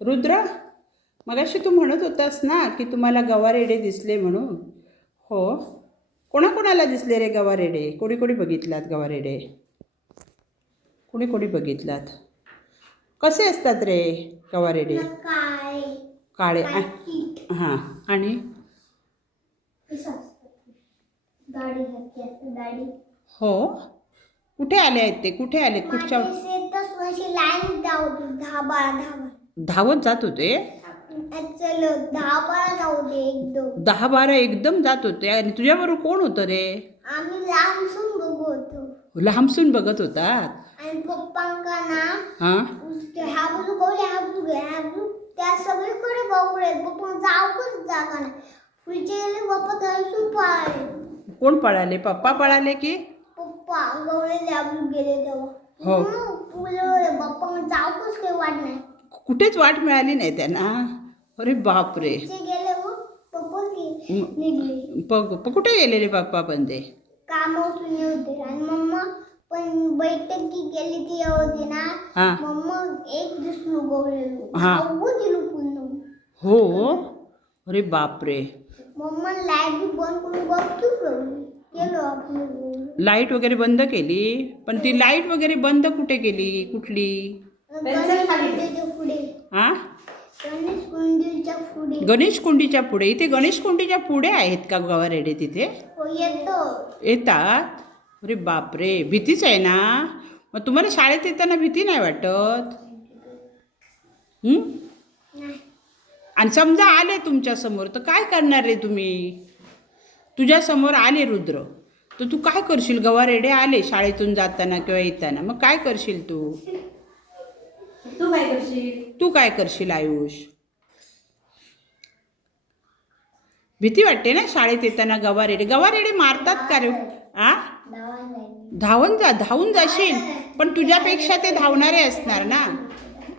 रुद्र मगाशी तू म्हणत होतास ना की तुम्हाला गवारेडे दिसले म्हणून. हो. कोणाकोणाला दिसले रे गवारेडे? कोणी कोणी बघितलात गवारेडे? कोणी कोणी बघितलात? कसे असतात रे गवारेडे? काळे. हां. आणि? हो. कुठे आले आहेत ते? कुठे आलेत? कुठच्या धावत जात होते? दहा बारा जाऊ दे एक दोन दहा बारा एकदम जात होते. आणि तुझ्याबरोबर कोण होतं रे? आम्ही लांबसून बघू होतो. लांबसून बघत होतात आणि पप्पांका ना हां? ते ह्या बाजू गवले ह्या बाजू गे ह्या बाजू त्या सगळीकडे पप्पा जाऊकच जागा नाही पुढचे गेले पप्पा धरसून पळाले. कोण पळाले? पप्पा पळाले की? पप्पा गवळे लांबून गेले तेव्हा. हो. पुढे पप्पा जाऊकच काही वाट नाही. कुठेच वाट मिळाली नाही त्यांना. अरे बापरे. गेले प प- कुठे गेलेले पप्पा पण ते? होते आणि मम्मा पण बैठकी केली ती होती ना हां. मम्मा एक दिवस लुगवलेलो हा. हो? अरे बापरे. मम्मा लाइट बंद करून लाइट वगैरे बंद केली? पण ती लाइट वगैरे बंद कुठे केली? कुठली? हां? गणेश कुंडीच्या पुढे. इथे गणेश कुंडीच्या पुढे आहेत का गवारेडे तिथे? हो येतो येतात? अरे बापरे भीतीच आहे ना? मग तुम्हाला शाळेत येताना भीती नाही वाटत? आणि समजा आले तुमच्यासमोर तर काय करणार रे तुम्ही? तुझ्या समोर आले रुद्र. तर तू काय करशील गवारेडे आले शाळेतून जाताना किंवा येताना. मग काय करशील तू? तू काय करशील? तू काय करशील आयुष? भीती वाटते ना शाळेत येताना गवारेडे? गवारेडे मारतात का रे? आ? धावून जा धावून जाशील. पण तुझ्यापेक्षा ते धावणारे असणार ना.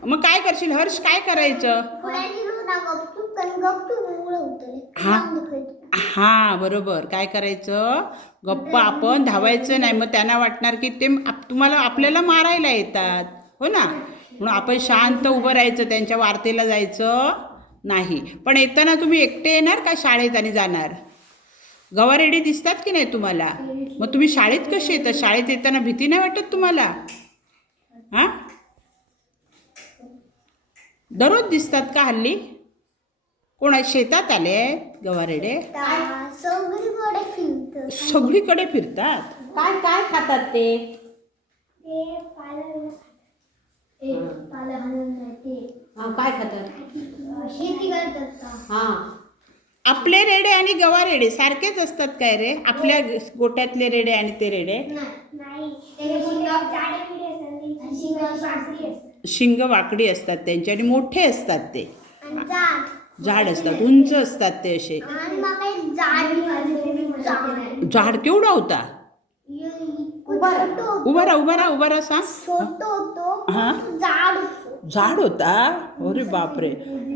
मग काय करशील? हर्ष काय करायचं? हा. हा. बरोबर. काय करायचं? गप्पा आपण धावायचं नाही. मग त्यांना वाटणार की ते तुम्हाला आपल्याला मारायला येतात. हो ना? म्हणून आपण शांत उभं राहायचं त्यांच्या वार्तेला जायचं नाही. पण येताना तुम्ही एकटे येणार का शाळेत आणि जाणार? गवारेडी दिसतात की नाही तुम्हाला? मग तुम्ही शाळेत कसे येतात शाळेत येताना भीती नाही वाटत तुम्हाला? हां? दररोज दिसतात का हल्ली? कोणा शेतात आले गवारेडे? सगळीकडे फिरत सगळीकडे फिरतात? काय काय खातात ते? ते पालं ते. हा, काय खातात? शेती करतात का? हा. आपले रेडे आणि गवा रेडे सारखेच असतात काय रे? आपल्या गोट्यातले रेडे आणि ते रेडे? नाही शिंग जाडे पिढे असतात आणि शिंग सासरी असतात. शिंग वाकडी असतात त्यांचे आणि मोठे असतात ते. आणि जाड. झाड असतात उंच असतात ते असे. आणि मग काही जाड जाड. झाड केवढा होता? उभा होतो. उभा राहा उभा राहा उभा राहा सांग. छोटो होतो. हा. जाड होतो. झाड होता? अरे बापरे.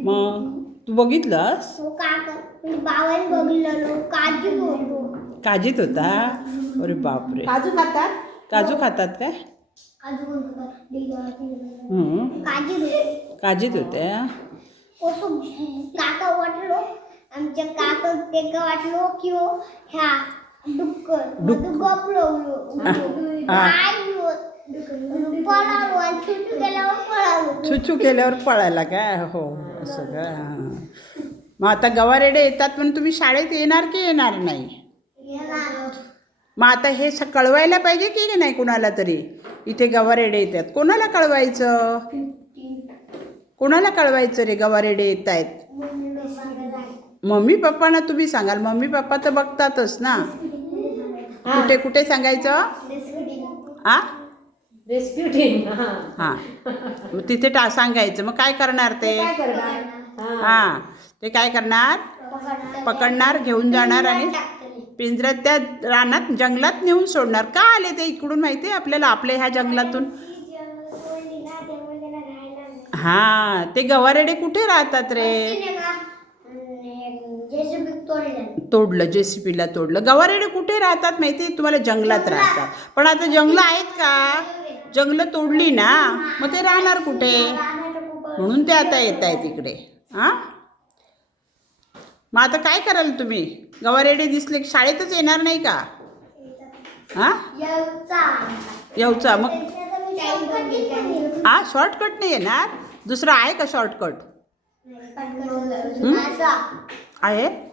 मग तू बघितलंस? म्हणजे होतो. काजीत होता? अरे बापरे. काजू खातात? काजू खातात काय? काजू कोणतं हं. काजू होतो. काजीत होत्या कसं काका वाटलो. आमच्या काका ते का वाटलो की हो ह्या छुछू केल्यावर पळायला काय हो असं काय. मग आता गवारेडे येतात पण तुम्ही शाळेत येणार की येणार नाही. मग आता हे स कळवायला पाहिजे की नाही कुणाला तरी? इथे गवारेडे येतात. कोणाला कळवायचं? कोणाला कळवायचं रे गवारेडे येत आहेत मम्मी पप्पांना तुम्ही सांगाल. मम्मी पप्पा तर बघतातच ना. कुठे कुठे सांगायचं? आ? रेस्क्यू टीम हा. मग तिथे टा सांगायचं. मग काय करणार ते? काय करणार? हा. हां. ते काय करणार? पकडणार. घेऊन जाणार आणि पिंजऱ्यात त्या रानात जंगलात नेऊन सोडणार. का आले ते इकडून माहिती आहे आपल्याला? आपल्या ह्या जंगलातून. हां. ते गवारेडे कुठे राहतात रे? तोडलं जेसीपीला तोडलं. गवारेडे कुठे राहतात माहिती? तुम्हाला जंगलात राहतात. पण आता जंगलं आहेत का? जंगलं तोडली ना मग ते राहणार कुठे? म्हणून ते आता येत आहेत इकडे. हां? मग आता काय कराल तुम्ही? गवारेडे दिसले की शाळेतच येणार नाही का? हां? येऊचा येऊचा. मग. हा? शॉर्टकट नाही येणार? दुसरा आहे का शॉर्टकट आहे?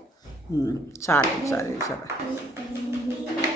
चालेल चालेल चला.